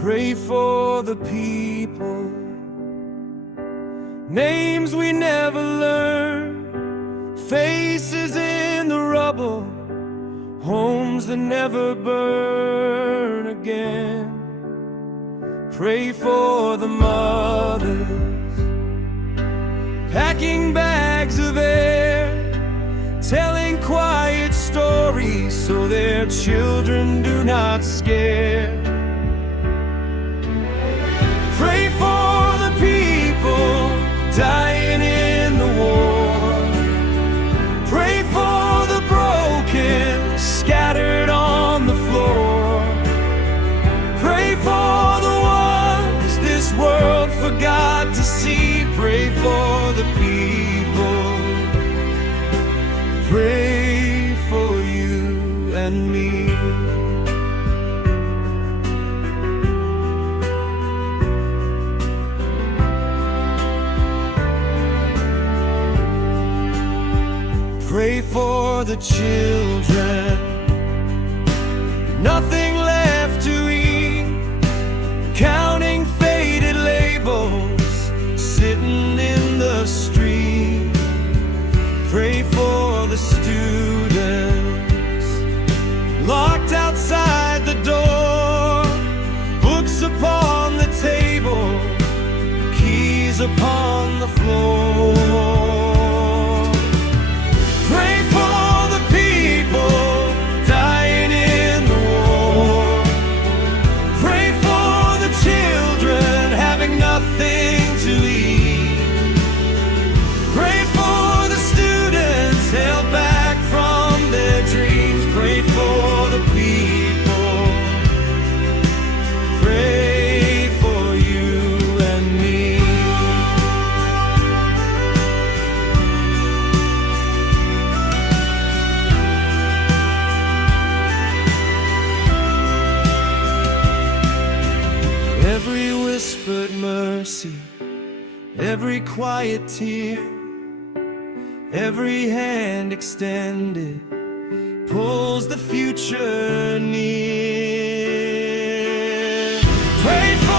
Pray for the people, names we never learn, faces in the rubble, homes that never burn again. Pray for the mothers, packing bags of air, telling quiet stories so their children do not scare. Pray for the people dying in the war. Pray for the broken scattered on the floor. Pray for the ones this world forgot to see. Pray for the people. Pray for you and me. Pray for the children, nothing left to eat, counting faded labels, sitting in the street. Pray for the students, locked outside the door, books upon the table, keys upon the floor. Every whispered mercy, every quiet tear, every hand extended pulls the future near. Pray for